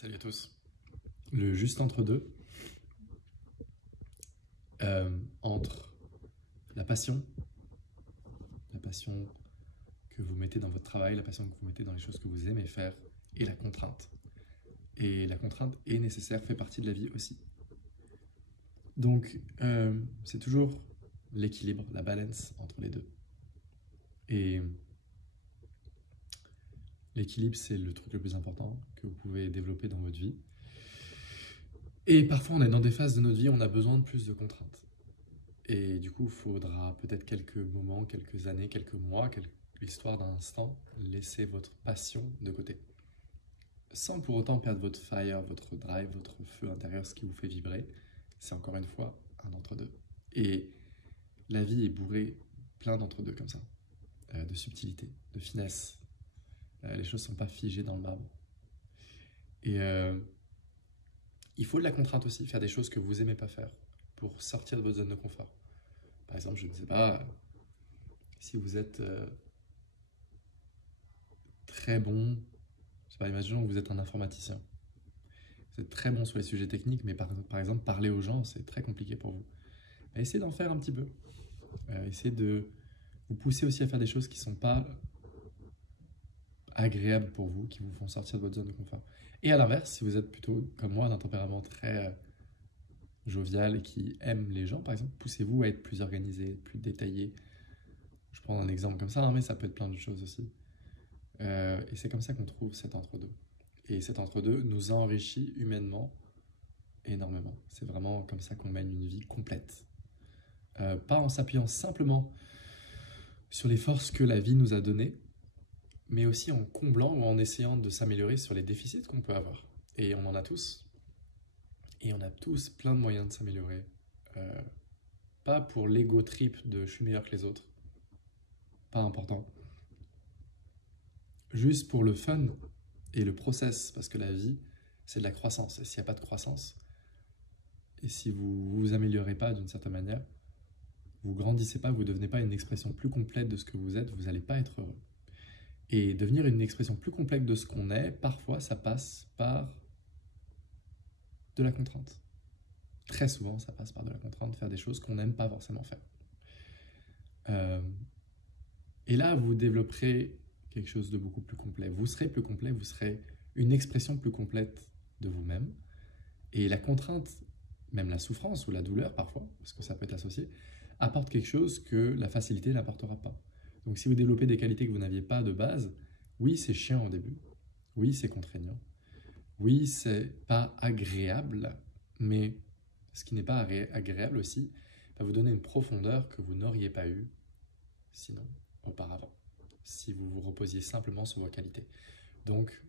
Salut à tous. Le juste entre deux, entre la passion que vous mettez dans votre travail, la passion que vous mettez dans les choses que vous aimez faire, et la contrainte. Et la contrainte est nécessaire, fait partie de la vie aussi. Donc, c'est toujours l'équilibre, la balance entre les deux. Et l'équilibre, c'est le truc le plus important que vous pouvez développer dans votre vie. Et parfois, on est dans des phases de notre vie où on a besoin de plus de contraintes. Et du coup, il faudra peut-être quelques moments, quelques années, quelques mois, l'histoire d'un instant, laisser votre passion de côté. Sans pour autant perdre votre fire, votre drive, votre feu intérieur, ce qui vous fait vibrer. C'est encore une fois un entre-deux. Et la vie est bourrée plein d'entre-deux comme ça. De subtilité, de finesse. Les choses ne sont pas figées dans le marbre. Et il faut de la contrainte aussi, faire des choses que vous aimez pas faire pour sortir de votre zone de confort. Par exemple, je ne sais pas, si vous êtes très bon, je sais pas, imaginons que vous êtes un informaticien. Vous êtes très bon sur les sujets techniques, mais par exemple, parler aux gens, c'est très compliqué pour vous. Essayez d'en faire un petit peu. Essayez de vous pousser aussi à faire des choses qui ne sont pas agréables pour vous, qui vous font sortir de votre zone de confort. Et à l'inverse, si vous êtes plutôt, comme moi, d'un tempérament très jovial et qui aime les gens, par exemple, poussez-vous à être plus organisé, plus détaillé. Je prends un exemple comme ça, hein, mais ça peut être plein de choses aussi. Et c'est comme ça qu'on trouve cet entre-deux. Et cet entre-deux nous enrichit humainement énormément. C'est vraiment comme ça qu'on mène une vie complète. Pas en s'appuyant simplement sur les forces que la vie nous a données, mais aussi en comblant ou en essayant de s'améliorer sur les déficits qu'on peut avoir. Et on en a tous. Et on a tous plein de moyens de s'améliorer. Pas pour l'ego trip de je suis meilleur que les autres. Pas important. Juste pour le fun et le process, parce que la vie, c'est de la croissance. Et s'il n'y a pas de croissance, et si vous ne vous améliorez pas d'une certaine manière, vous grandissez pas, vous ne devenez pas une expression plus complète de ce que vous êtes, vous n'allez pas être heureux. Et devenir une expression plus complète de ce qu'on est, parfois, ça passe par de la contrainte. Très souvent, ça passe par de la contrainte, faire des choses qu'on n'aime pas forcément faire. Et là, vous développerez quelque chose de beaucoup plus complet. Vous serez plus complet, vous serez une expression plus complète de vous-même. Et la contrainte, même la souffrance ou la douleur parfois, parce que ça peut être associé, apporte quelque chose que la facilité n'apportera pas. Donc si vous développez des qualités que vous n'aviez pas de base, oui, c'est chiant au début. Oui, c'est contraignant. Oui, c'est pas agréable, mais ce qui n'est pas agréable aussi va vous donner une profondeur que vous n'auriez pas eue sinon auparavant, si vous vous reposiez simplement sur vos qualités. Donc,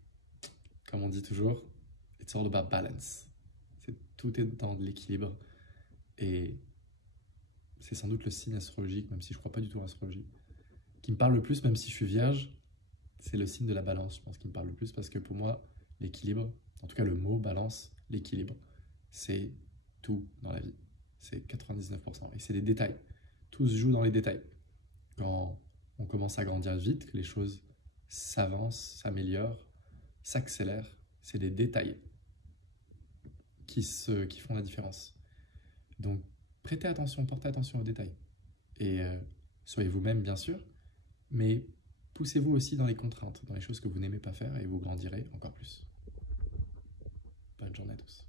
comme on dit toujours, it's all about balance. Tout est dans de l'équilibre et c'est sans doute le signe astrologique, même si je ne crois pas du tout à l'astrologie, qui me parle le plus, même si je suis vierge, c'est le signe de la balance, je pense, qui me parle le plus, parce que pour moi, l'équilibre, en tout cas le mot balance, l'équilibre, c'est tout dans la vie. C'est 99%. Et c'est des détails. Tout se joue dans les détails. Quand on commence à grandir vite, que les choses s'avancent, s'améliorent, s'accélèrent, c'est des détails qui font la différence. Donc, prêtez attention, portez attention aux détails. Et soyez vous-même, bien sûr, mais poussez-vous aussi dans les contraintes, dans les choses que vous n'aimez pas faire, et vous grandirez encore plus. Bonne journée à tous.